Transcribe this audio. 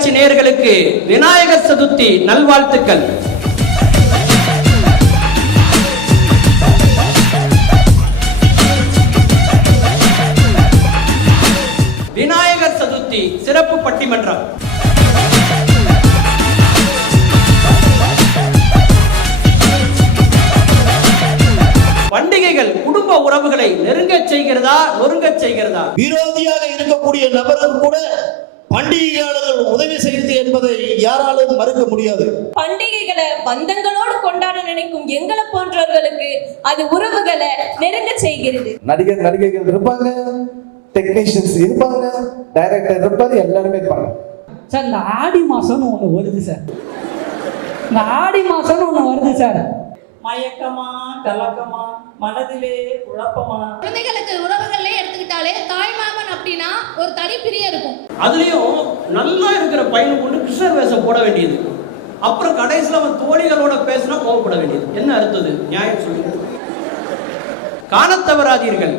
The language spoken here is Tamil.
தொலைக்காட்சி நேயர்களுக்கு விநாயகர் சதுர்த்தி நல்வாழ்த்துக்கள். விநாயகர் சதுர்த்தி சிறப்பு பட்டிமன்றம். பண்டிகைகள் குடும்ப உறவுகளை நெருங்கச் செய்கிறதா, நொறுங்கச் செய்கிறதா? விரோதியாக இருக்கக்கூடிய நபர்கள் கூட பண்டிகையாளர்கள் உதவி செய்வது என்பதை யாராலும் மறுக்க முடியாது. பண்டிகைகளை பந்தங்களோடு கொண்டாட நினைக்கும் எங்களை போன்றவர்களுக்கு அது உறவுகளை நெருங்க செய்கிறது. நடிகைகள் இருப்பாங்க, டெக்னீஷியன்ஸ் இருப்பாங்க, டைரக்டர் இருப்பாரு, எல்லாருமே இருப்பாங்க. சார் இந்த ஆடி மாசம்னு ஒண்ணு வருது சார். இந்த ஆடி மாசம்னு ஒண்ணு வருது சார். மயக்கமா கலக்கமா மனதிலே குழப்பமா. குழந்தைகளுக்கு உறவுகளே எடுத்துக்கிட்டாலே தாய்மாமன் அப்படின்னா ஒரு தனி பிரியம் இருக்கும். அதுலயும் நல்லா இருக்கிற பையனுக்கு கொண்டு கிருஷ்ணர் வேஷம் போட வேண்டியது, அப்புறம் கடைசியில் அவன் தோழிகளோட பேசினா கோவப்பட வேண்டியது. என்ன அர்த்தது? நியாயம் சொல்லுங்க. காணத் தவறாதீர்கள்.